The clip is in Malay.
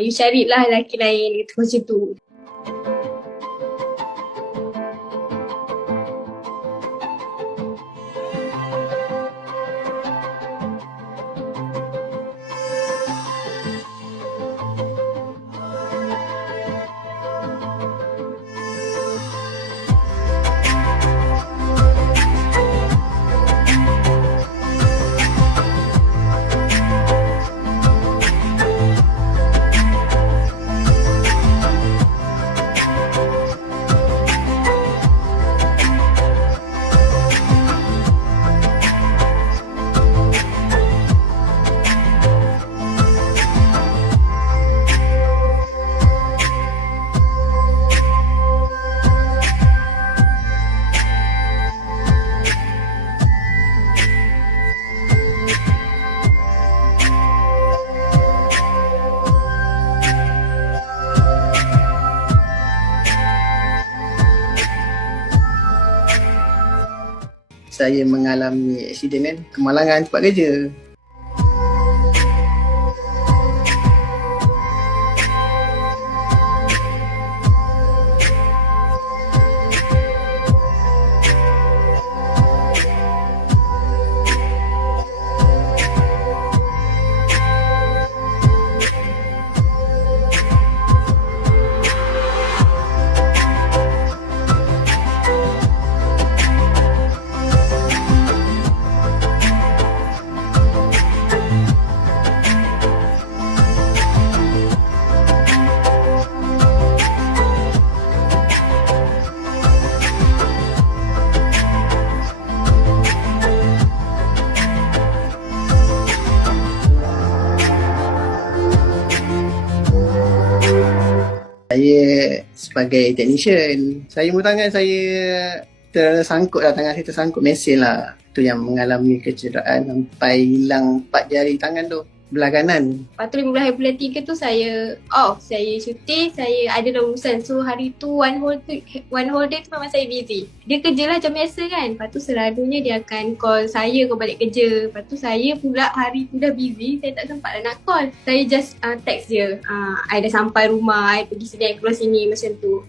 You carilah lelaki lain kata macam tu. Saya mengalami aksiden kan, kemalangan tempat kerja. Saya sebagai technician, saya tangan saya tersangkut lah, tangan saya tersangkut mesin lah. Tu yang mengalami kecederaan sampai hilang 4 jari tangan tu, belah kanan. Lepas tu 15 hari bulan 3 tu saya off, saya cuti, saya ada urusan. So hari tu one whole day tu memang saya busy. Dia kerja lah macam biasa kan. Lepas tu selalunya dia akan call saya kalau balik kerja. Lepas tu saya pula hari tu dah busy, saya tak sempat lah nak call. Saya just text dia, I dah sampai rumah, I pergi sini, I keluar sini macam tu.